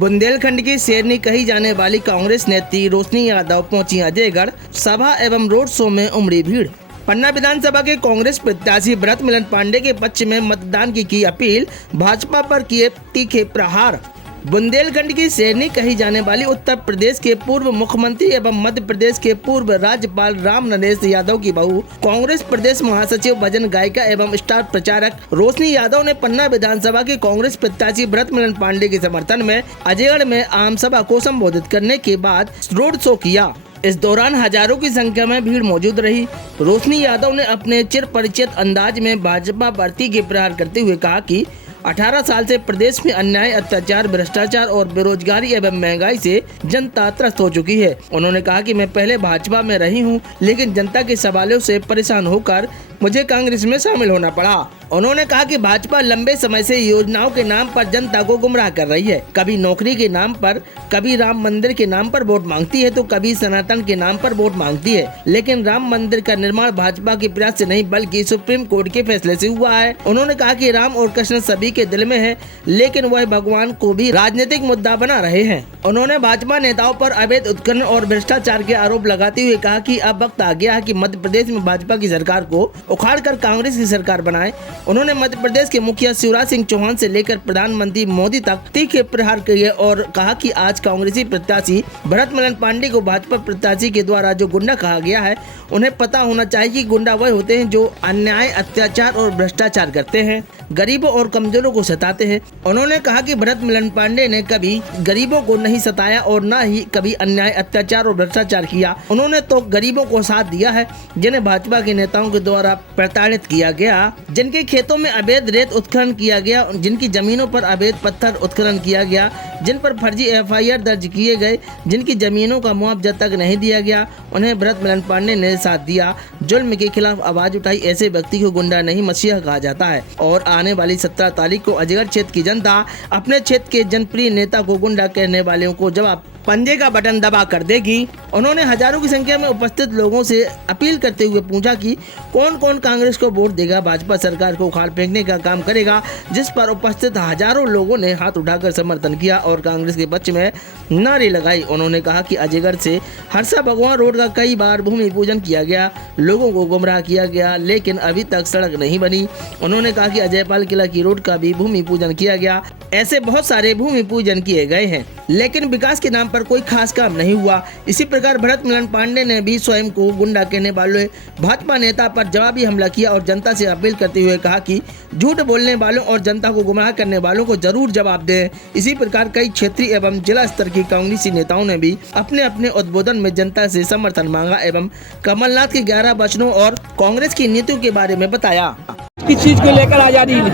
बुंदेलखंड की शेरनी कही जाने वाली कांग्रेस नेत्री रोशनी यादव पहुंची अजयगढ़। सभा एवं रोड शो में उमड़ी भीड़। पन्ना विधानसभा के कांग्रेस प्रत्याशी भरत मिलन पांडे के पक्ष में मतदान की अपील, भाजपा पर किए तीखे प्रहार। बुंदेलखंड की शेरनी कही जाने वाली उत्तर प्रदेश के पूर्व मुख्यमंत्री एवं मध्य प्रदेश के पूर्व राज्यपाल राम नरेश यादव की बहू, कांग्रेस प्रदेश महासचिव, भजन गायिका एवं स्टार प्रचारक रोशनी यादव ने पन्ना विधानसभा के कांग्रेस प्रत्याशी भरत मिलन पांडे के समर्थन में अजयगढ़ में आम सभा को संबोधित करने के बाद रोड शो किया। इस दौरान हजारों की संख्या में भीड़ मौजूद रही। रोशनी यादव ने अपने चिर परिचित अंदाज में भाजपा पार्टी के प्रहार करते हुए कहा कि 18 साल से प्रदेश में अन्याय, अत्याचार, भ्रष्टाचार और बेरोजगारी एवं महंगाई से जनता त्रस्त हो चुकी है। उन्होंने कहा कि मैं पहले भाजपा में रही हूं, लेकिन जनता के सवालों से परेशान होकर मुझे कांग्रेस में शामिल होना पड़ा। उन्होंने कहा कि भाजपा लंबे समय से योजनाओं के नाम पर जनता को गुमराह कर रही है। कभी नौकरी के नाम पर, कभी राम मंदिर के नाम पर वोट मांगती है तो कभी सनातन के नाम पर वोट मांगती है। लेकिन राम मंदिर का निर्माण भाजपा के प्रयास से नहीं बल्कि सुप्रीम कोर्ट के फैसले से हुआ है। उन्होंने कहा कि राम और कृष्ण सभी के दिल में है, लेकिन वह भगवान को भी राजनीतिक मुद्दा बना रहे हैं। उन्होंने भाजपा नेताओं पर अवैध उत्खनन और भ्रष्टाचार के आरोप लगाते हुए कहा कि अब वक्त आ गया है कि मध्य प्रदेश में भाजपा की सरकार को उखाड़कर कांग्रेस की सरकार बनाए। उन्होंने मध्य प्रदेश के मुखिया शिवराज सिंह चौहान से लेकर प्रधानमंत्री मोदी तक तीखे प्रहार किए और कहा कि आज कांग्रेसी प्रत्याशी भरत मिलन पांडे को भाजपा प्रत्याशी के द्वारा जो गुंडा कहा गया है, उन्हें पता होना चाहिए कि गुंडा वह होते हैं जो अन्याय, अत्याचार और भ्रष्टाचार करते हैं, गरीबों और कमजोरों को सताते हैं। उन्होंने कहा कि भरत मिलन पांडे ने कभी गरीबों को नहीं सताया और न ही कभी अन्याय, अत्याचार और भ्रष्टाचार किया। उन्होंने तो गरीबों को साथ दिया है जिन्हें भाजपा के नेताओं के द्वारा प्रताड़ित किया गया, जिनके खेतों में अवैध रेत उत्खनन किया गया, जिनकी जमीनों पर अवैध पत्थर उत्खनन किया गया, जिन पर फर्जी FIR दर्ज किए गए, जिनकी जमीनों का मुआवजा तक नहीं दिया गया, उन्हें भरत मिलन पांडे ने साथ दिया। जुल्म के खिलाफ आवाज उठाई ऐसे व्यक्ति को गुंडा नहीं मसीहा कहा जाता है। और आने वाली 17 तारीख को अजयगढ़ क्षेत्र की जनता अपने क्षेत्र के जनप्रिय नेता को गुंडा कहने वालों को जवाब पंजे का बटन दबा कर देगी। उन्होंने हजारों की संख्या में उपस्थित लोगों से अपील करते हुए पूछा कि कौन कौन कांग्रेस को वोट देगा, भाजपा सरकार को उखाड़ फेंकने का काम करेगा, जिस पर उपस्थित हजारों लोगों ने हाथ उठाकर समर्थन किया और कांग्रेस के पक्ष में नारे लगाई। उन्होंने कहा कि अजयगढ़ से हरसा भगवान रोड का कई बार भूमि पूजन किया गया, लोगों को गुमराह किया गया, लेकिन अभी तक सड़क नहीं बनी। उन्होंने कहा कि अजयपाल किला की रोड का भी भूमि पूजन किया गया। ऐसे बहुत सारे भूमि पूजन किए गए हैं, लेकिन विकास के नाम पर कोई खास काम नहीं हुआ। इसी प्रकार भरत मिलन पांडे ने भी स्वयं को गुंडा कहने वाले भाजपा नेता पर जवाबी हमला किया और जनता से अपील करते हुए कहा कि झूठ बोलने वालों और जनता को गुमराह करने वालों को जरूर जवाब दें। इसी प्रकार कई क्षेत्रीय एवं जिला स्तर की कांग्रेसी नेताओं ने भी अपने अपने उद्बोधन में जनता से समर्थन मांगा एवं कमलनाथ के 11 वचनों और कांग्रेस की नीतियों के बारे में बताया। किस चीज को लेकर आजादी ली?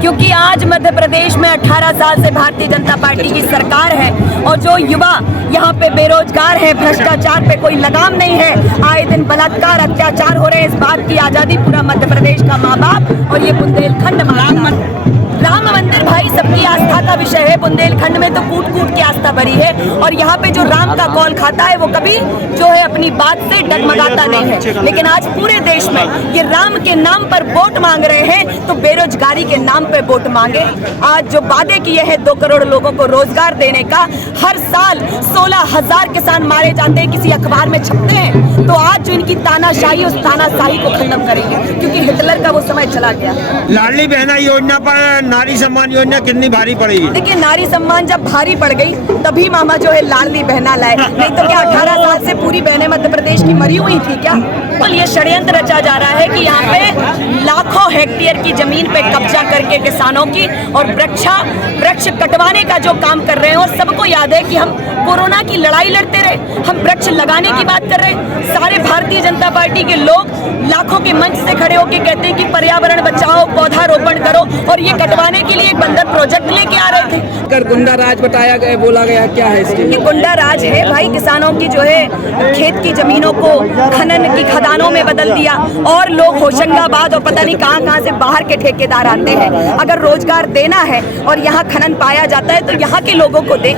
क्योंकि आज मध्य प्रदेश में 18 साल से भारतीय जनता पार्टी की सरकार है और जो युवा यहाँ पे बेरोजगार है, भ्रष्टाचार पे कोई लगाम नहीं है, आए दिन बलात्कार, अत्याचार हो रहे हैं। इस बात की आजादी पूरा मध्य प्रदेश का माँ बाप और ये बुंदेलखंड राम मंदिर भाई सबकी आस्था का विषय है। बुंदेलखंड में तो कूट कूट की आस्था भरी है और यहाँ पे जो राम का कौल खाता है वो कभी जो है अपनी बात से डगमगाता नहीं है। लेकिन आज पूरे देश में ये राम के नाम पर वोट मांग रहे हैं तो बेरोजगारी के नाम पे वोट मांगे। आज जो वादे किए हैं 2 करोड़ लोगों को रोजगार देने का, हर साल 16,000 किसान मारे जाते हैं, किसी अखबार में छपते हैं। तो आज जो इनकी तानाशाही, उस तानाशाही को खत्म करेंगे क्योंकि हिटलर का वो समय चला गया। लाडली बहना योजना पर नारी सम्मान योजना कितनी भारी पड़ेगी? देखिए, नारी सम्मान जब भारी पड़ गई तभी मामा जो है लाडली बहना लाए, नहीं तो क्या 18 साल से पूरी बहनें मध्य प्रदेश की मरी हुई थी क्या? तो ये षड्यंत्र रचा जा रहा है कि यहाँ पे लाखों हेक्टेयर की जमीन पे कब्जा करके किसानों की और वृक्ष कटवाने का जो काम कर रहे हैं। और सबको याद है कि हम कोरोना की लड़ाई लड़ते रहे, हम वृक्ष लगाने की बात कर रहे हैं। सारे भारतीय जनता पार्टी के लोग लाखों के मंच से खड़े होकर कहते हैं कि पर्यावरण बचाओ, पौधारोपण करो, और ये कटवाने के लिए एक बंदर प्रोजेक्ट लेके आ रहे थे। गुंडा राज बताया गया, बोला गया, क्या है इसके? ये गुंडा राज है भाई। किसानों की जो है खेत की जमीनों को खनन की खदानों में बदल दिया और लोग होशंगाबाद और पता नहीं कहां से बाहर के ठेकेदार आते हैं। अगर रोजगार देना है और यहाँ खनन पाया जाता है तो यहाँ के लोगों को दे।